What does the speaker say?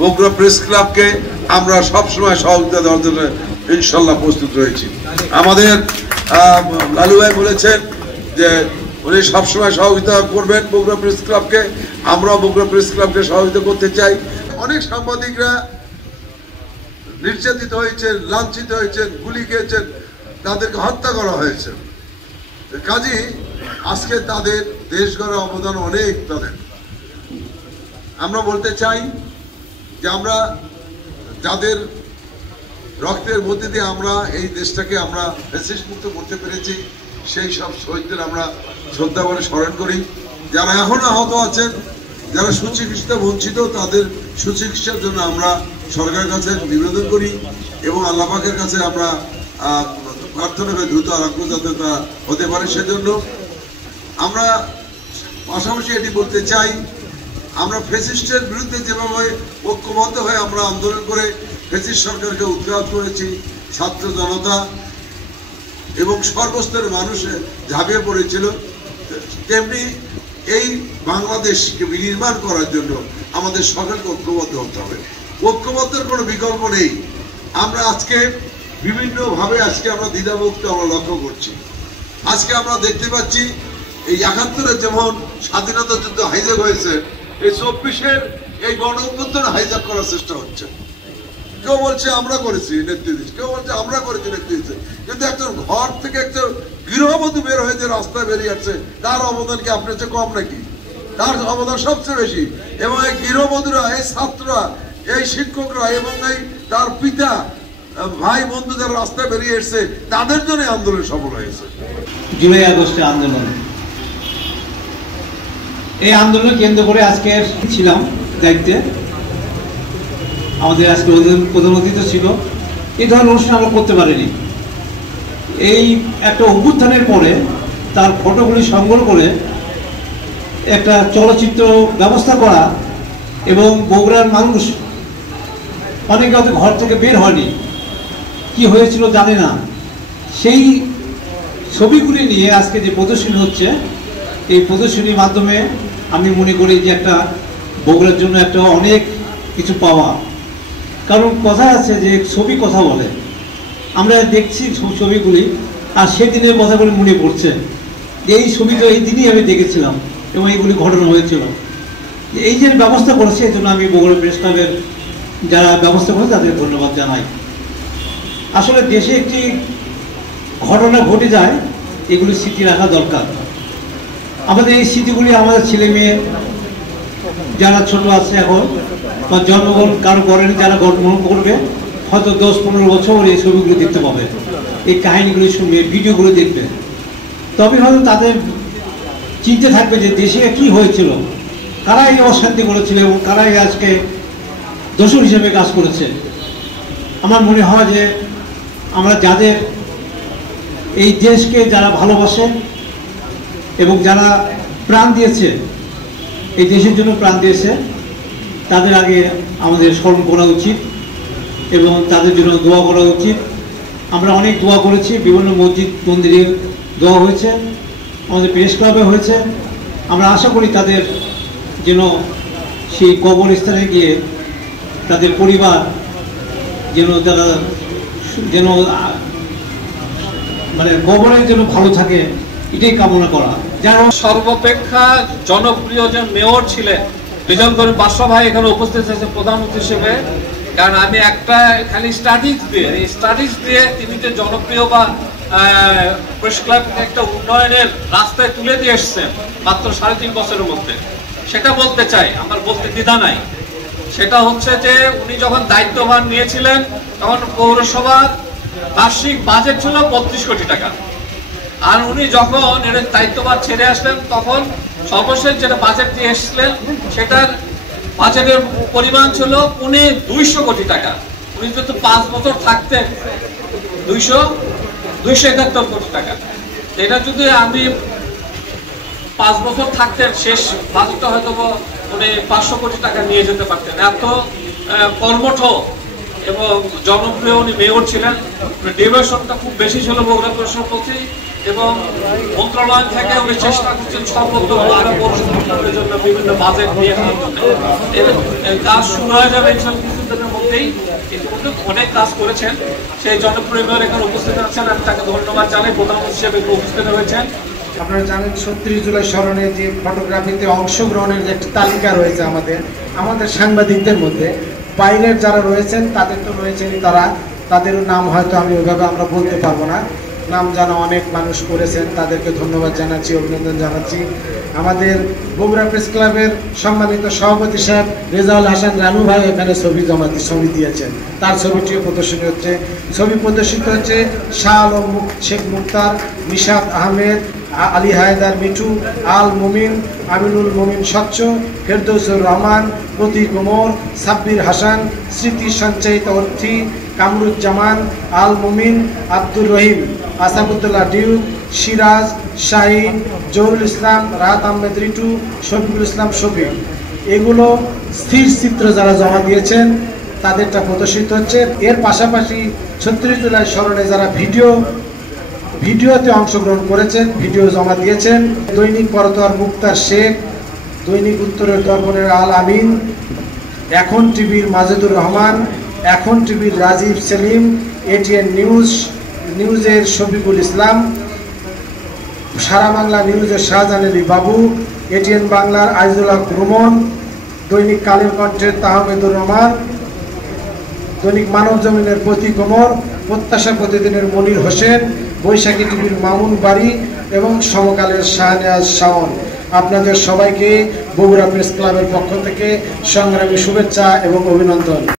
Bogura press ক্লাবকে আমরা সবসময় সহযোগিতা দেওয়ার জন্য ইনশাল্লাহ প্রস্তুত রয়েছি। আমাদের লালু ভাই বলেছেন যে উনি সবসময় সহযোগিতা করবেন বগুড়া প্রেস ক্লাবকে, আমরাও বগুড়া প্রেস ক্লাবকে সহযোগিতা করতে চাই। অনেক সাংবাদিকরা নির্যাতিত হয়েছেন, লাঞ্ছিত হয়েছেন, গুলি খেয়েছেন, তাদেরকে হত্যা করা হয়েছে। কাজেই আজকে তাদের দেশ গড়ে অবদান অনেক তাদের। আমরা বলতে চাই যে আমরা যাদের রক্তের মধ্যে দিয়ে আমরা এই দেশটাকে আমরা ফ্যাসিস্ট মুক্ত করতে পেরেছি, সেই সব শহীদদের আমরা শ্রদ্ধা করে স্মরণ করি। যারা এখনো আহত আছেন, যারা সুচিকিৎসা বঞ্চিত, তাদের সুচিকিৎসার জন্য আমরা সরকারের কাছে নিবেদন করি এবং আল্লাহ পাকের কাছে আমরা প্রার্থনা করি দ্রুত আরোগ্য যাতে তা হতে পারে। সেজন্য আমরা পাশাপাশি এটি বলতে চাই, আমরা ফ্যাসিস্টের বিরুদ্ধে যেভাবে ঐক্যবদ্ধ হয়ে আমরা আন্দোলন করে ফ্যাসিস্ট সরকারকে উৎখাত করেছি, ছাত্র জনতা এবং সর্বস্তরের মানুষ ঝাঁপিয়ে পড়েছিল, তেমনি এই বাংলাদেশকে বিনির্মাণ করার জন্য আমাদের সকলকে ঐক্যবদ্ধ হতে হবে। ঐক্যবদ্ধের কোনো বিকল্প নেই। আমরা আজকে বিভিন্নভাবে আমরা দ্বিধামুক্ত আমরা লক্ষ্য করছি। আজকে আমরা দেখতে পাচ্ছি এই ৭১-এর যেমন স্বাধীনতা যুদ্ধ হাইজ্যাক হয়েছে, এই ২৪-এর এই গণ অভ্যুত্থান হাইজ্যাক করার চেষ্টা হচ্ছে। কেউ বলছে আমরা করেছি নেতৃত্ব দিচ্ছি, কেউ বলছে আমরা করেছি নেতৃত্ব দিচ্ছে, কিন্তু একজন ঘর থেকে একজন গৃহবধূ বের হয়ে যে রাস্তায় বেরিয়ে আসছে, তার অবদান কি আপনার চেয়ে কম নাকি? তার অবদান সবচেয়ে বেশি। এবং এই গৃহবধূরা, এই ছাত্ররা, এই শিক্ষকরা এবং এই তার পিতা, ভাই বন্ধু যারা রাস্তায় বেরিয়ে এসছে, তাদের জন্য আন্দোলন সফল হয়েছে। জুলাই আগস্টের আন্দোলন, এই আন্দোলন কেন্দ্র করে আজকে ছিলাম দায়িত্বে। আমাদের আজকে প্রধান অতিথি ছিল। এই ধরনের অনুষ্ঠান আমরা করতে পারিনি। এই একটা অভ্যুত্থানের পরে তার ফটোগুলি সংগ্রহ করে একটা চলচ্চিত্র ব্যবস্থা করা এবং বগুড়ার মানুষ অনেকে হয়তো ঘর থেকে বের হয়নি, কি হয়েছিল জানে না, সেই ছবিগুলি নিয়ে আজকে যে প্রদর্শনী হচ্ছে, এই প্রদর্শনীর মাধ্যমে আমি মনে করি যে একটা বগুড়ার জন্য একটা অনেক কিছু পাওয়া। কারণ কথা আছে যে ছবি কথা বলে। আমরা দেখছি ছবিগুলি, আর সেদিনের কথাগুলি মনে পড়ছে যে এই ছবি তো এই দিনই আমি দেখেছিলাম এবং এইগুলি ঘটনা হয়েছিল। এই যে ব্যবস্থা করেছে, এই জন্য আমি বগুড়া প্রেস ক্লাবের যারা ব্যবস্থা করেছে তাদের ধন্যবাদ জানাই। আসলে দেশে একটি ঘটনা ঘটে যায়, এগুলি স্মৃতি রাখা দরকার। আমাদের এই স্মৃতিগুলি আমাদের ছেলে মেয়ে যারা ছোট আছে এখন বা জন্মগ্রহণ কারো করেনি, যারা জন্মগ্রহণ করবে হয়তো 10-15 বছর এই ছবিগুলো দেখতে পাবে, এই কাহিনীগুলি শুনবে, ভিডিওগুলো দেখবে। তবে হয়তো তাদের চিন্তা থাকবে যে দেশে কি হয়েছিল, কারা এই অশান্তি করেছিল এবং কারাই আজকে দোষর হিসেবে কাজ করেছে। আমার মনে হয় যে আমরা যাদের এই দেশকে যারা ভালোবাসে এবং যারা প্রাণ দিয়েছে, এই দেশের জন্য প্রাণ দিয়েছে, তাদের আগে আমাদের স্মরণ করা উচিত এবং তাদের জন্য দোয়া করা উচিত। আমরা অনেক দোয়া করেছি, বিভিন্ন মসজিদ মন্দিরে দোয়া হয়েছে, আমাদের প্রেস ক্লাবে হয়েছে। আমরা আশা করি তাদের যেন সেই কবরস্থানে গিয়ে তাদের পরিবার যেন মানে কবরে যেন ভালো থাকে, এটাই কামনা করা। যেন সর্বাপেক্ষা জনপ্রিয় যে মেয়র ছিলেন বিজন করে বাদশা ভাই এখানে উপস্থিত হয়েছে প্রধান অতিথি হিসেবে। কারণ আমি একটা খালি স্টাডিজ দিয়ে তিনি যে জনপ্রিয় বা প্রেস ক্লাব একটা উন্নয়নের রাস্তায় তুলে দিয়ে এসছেন মাত্র 3.5 বছরের মধ্যে, সেটা বলতে চাই। আমার বলতে দ্বিধা নাই। সেটা হচ্ছে যে উনি যখন দায়িত্বভার নিয়েছিলেন তখন পৌরসভার বার্ষিক বাজেট ছিল 32 কোটি টাকা, আর উনি যখন এর দায়িত্বভার ছেড়ে আসলেন তখন সর্বশেষ যেটা বাজেট দিয়ে এসেছিলেন সেটার বাজেটের পরিমাণ ছিল 200 কোটি টাকা। উনি যদি 5 বছর থাকতেন 271 কোটি টাকা। এটা যদি আমি 5 বছর থাকতেন, শেষ বাজেটটা হয়তো উনি 500 কোটি টাকা নিয়ে যেতে পারতেন। এত কর্মঠ এবং জনপ্রিয় উনি মেয়র ছিলেন। ডেভিয়েশনটা খুব বেশি ছিল বগুড়া পৌরসভার প্রতি এবং মন্ত্রণালয় থেকে উনি চেষ্টা করছেন সর্বোত্তম আরো পরিষ্কারের জন্য বিভিন্ন বাজেট নিয়ে আসার জন্য। কাজ শুরু হয়ে যাবে কিছুদিনের মধ্যেই। ইতিমধ্যে অনেক কাজ করেছেন। সেই জনপ্রিয় মেয়র এখানে উপস্থিত আছেন, আমি তাকে ধন্যবাদ জানাই। প্রধান হিসেবে উপস্থিত হয়েছেন। আপনারা জানেন ৩৬ জুলাই স্মরণে যে ফটোগ্রাফিতে অংশগ্রহণের যে একটা তালিকা রয়েছে আমাদের সাংবাদিকদের মধ্যে, বাইরের যারা রয়েছেন তাদের তো রয়েছেনই, তাদেরও নাম হয়তো আমি ওইভাবে আমরা বলতে পারবো না। নাম জানা অনেক মানুষ করেছেন, তাদেরকে ধন্যবাদ জানাচ্ছি, অভিনন্দন জানাচ্ছি। আমাদের বগুড়া প্রেস ক্লাবের সম্মানিত সভাপতি সাহেব রেজাউল হাসান রানু ভাই এখানে ছবি দিয়েছেন, তার ছবিটিও প্রদর্শিত হচ্ছে। ছবি প্রদর্শিত হচ্ছে শাহ আলম শেখ মুক্তার, নিশাত আহমেদ, আলী হায়দার মিঠু, আল মুমিন, আমিনুল মুমিন স্বচ্ছ, ফেরদৌসুর রহমান, প্রতীক ওমর, সাব্বির হাসান, স্মৃতি সঞ্চয়িত অর্থী, কামরুজ্জামান, আল মুমিন, আব্দুর রহিম, আসাদুল্লাহ ডিউক, সিরাজ, শাহিন, জহুরুল ইসলাম, রাহাত আহমেদ রিটু, শফিকুল ইসলাম শফিক। এগুলো স্থির চিত্র যারা জমা দিয়েছেন তাদেরটা প্রদর্শিত হচ্ছে। এর পাশাপাশি ৩৬ জুলাই স্মরণে যারা ভিডিওতে অংশগ্রহণ করেছেন, ভিডিও জমা দিয়েছেন, দৈনিক করতোয়ার মুক্তার শেখ, দৈনিক উত্তরের দর্পণের আল আমিন, এখন টিভির মাজেদুর রহমান, এখন টিভির রাজীব সেলিম, এটিএন নিউজের শফিকুল ইসলাম, সারা বাংলা নিউজের শাহজাহান আলী বাবু, এটিএন বাংলার আইজুল হক রুমন, দৈনিক কালের কণ্ঠের তাহমেদুর রহমান, দৈনিক মানব জমিনের প্রতীক ওমর, প্রত্যাশা প্রতিদিনের মনির হোসেন, বৈশাখী টিভির মামুন বাড়ি এবং সমকালের শাহনেওয়াজ শাওন। আপনাদের সবাইকে বগুড়া প্রেস ক্লাবের পক্ষ থেকে সংগ্রামী শুভেচ্ছা এবং অভিনন্দন।